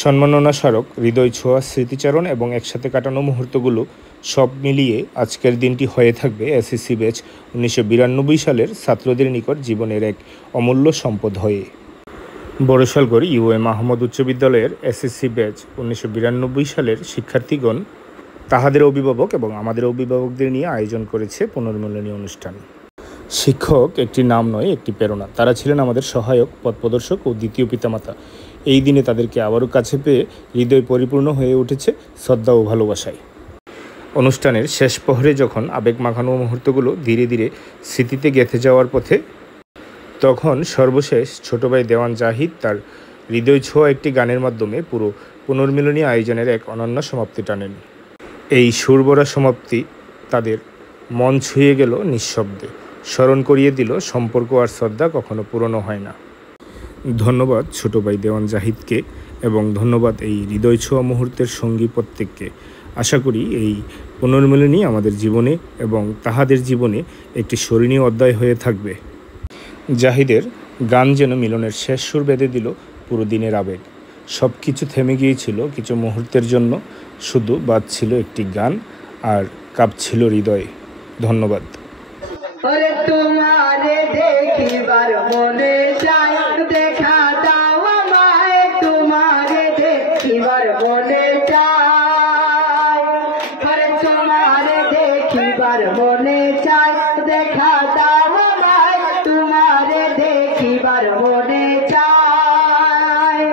সম্মাননা স্মারক, হৃদয় ছোঁয়া স্মৃতিচারণ এবং একসাথে কাটানো মুহূর্তগুলো সব মিলিয়ে আজকের দিনটি হয়ে থাকবে এসএসসি ব্যাচ 1992 সালের ছাত্রদের নিকট জীবনের এক অমূল্য সম্পদ হয়ে। বরিশালগড় ইউএম আহমদ উচ্চ বিদ্যালয়ের এসএসসি ব্যাচ 1992 সালের শিক্ষার্থীগণ তাহাদের অভিভাবক এবং আমাদের অভিভাবকদের নিয়ে আয়োজন করেছে পুনর্মিলনী অনুষ্ঠান। শিক্ষক একটি নাম নয়, একটি প্রেরণা। তারা ছিলেন আমাদের সহায়ক, পথপ্রদর্শক ও দ্বিতীয় পিতামাতা। এই দিনে তাদেরকে আবারও কাছে পেয়ে হৃদয় পরিপূর্ণ হয়ে উঠেছে শ্রদ্ধা ও ভালোবাসায়। অনুষ্ঠানের শেষ প্রহরে যখন আবেগ মাখানো মুহূর্তগুলো ধীরে ধীরে স্মৃতিতে গেঁথে যাওয়ার পথে, তখন সর্বশেষ ছোট ভাই দেওয়ান জাহিদ তার হৃদয় ছোঁয়া একটি গানের মাধ্যমে পুরো পুনর্মিলনী আয়োজনের এক অনন্য সমাপ্তি টানেন। এই সুরভরা সমাপ্তি তাদের মন ছুঁয়ে গেল নিঃশব্দে, স্মরণ করিয়ে দিল সম্পর্ক আর শ্রদ্ধা কখনো পুরনো হয় না। ধন্যবাদ ছোট ভাই দেওয়ান জাহিদকে এবং ধন্যবাদ এই হৃদয় ছোঁয়া মুহূর্তের সঙ্গী প্রত্যেককে। আশা করি এই পুনর্মিলনী আমাদের জীবনে এবং তাহাদের জীবনে একটি স্মরণীয় অধ্যায় হয়ে থাকবে। জাহিদের গান যেন মিলনের শেষ সুর বেঁধে দিল পুরো দিনের আবেগ। সব কিছু থেমে গিয়েছিল কিছু মুহূর্তের জন্য, শুধু বাজছিল একটি গান আর কাঁপছিল হৃদয়। ধন্যবাদ। তোমারে দেখিবার মনে চাই, দেখা দাও আমায়, তোমারে দেখিবার মনে চাই, তোমারে দেখিবার মনে চাই, দেখা দাও আমায়, তোমারে দেখিবার মনে চাই,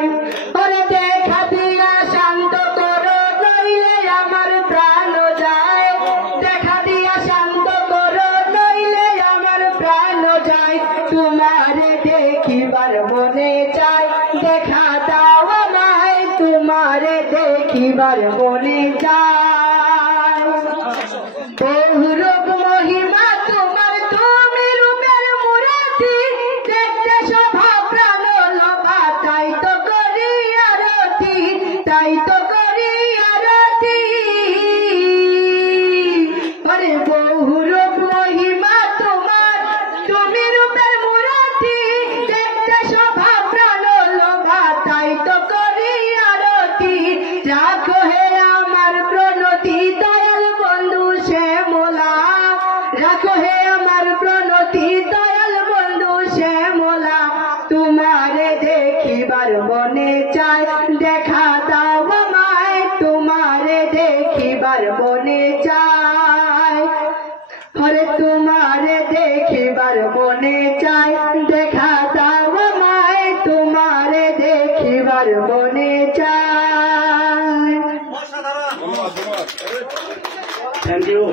দেখা দিয়া শান্ত করো নইলে আমার প্রাণ যায়, দেখা দিয়া শান্ত করো নইলে আমার প্রাণ যায়, তোমারে দেখিবার মনে চাই, দেখা দাও আমায়, তোমারে দেখিবার মনে চাই। বহুরূপ মহিমা তোমার, তুমি রূপের মূর্তি, দেখতে শোভা প্রাণ লোভা, তাই তো করি আরতি, তাই তো করি আরতি। বহুরূপ মহিমা তোমার, তুমি রূপের মূর্তি, দেখতে শোভা প্রাণ লোভা, তাই তো করি আরতি। রাখো হে আমার প্রণতি দয়াল বন্ধু শ্যামলা, রাখো হে আমার প্রণতি দয়াল বন্ধু শ্যামলা, তোমারে দেখিবার মনে চাই, দেখা দাও আমায়, তোমারে দেখিবার মনে চাই, তোমারে দেখিবার মনে চাই, দেখা দাও আমায়, তোমারে দেখিবার মনে চাই। Thank you.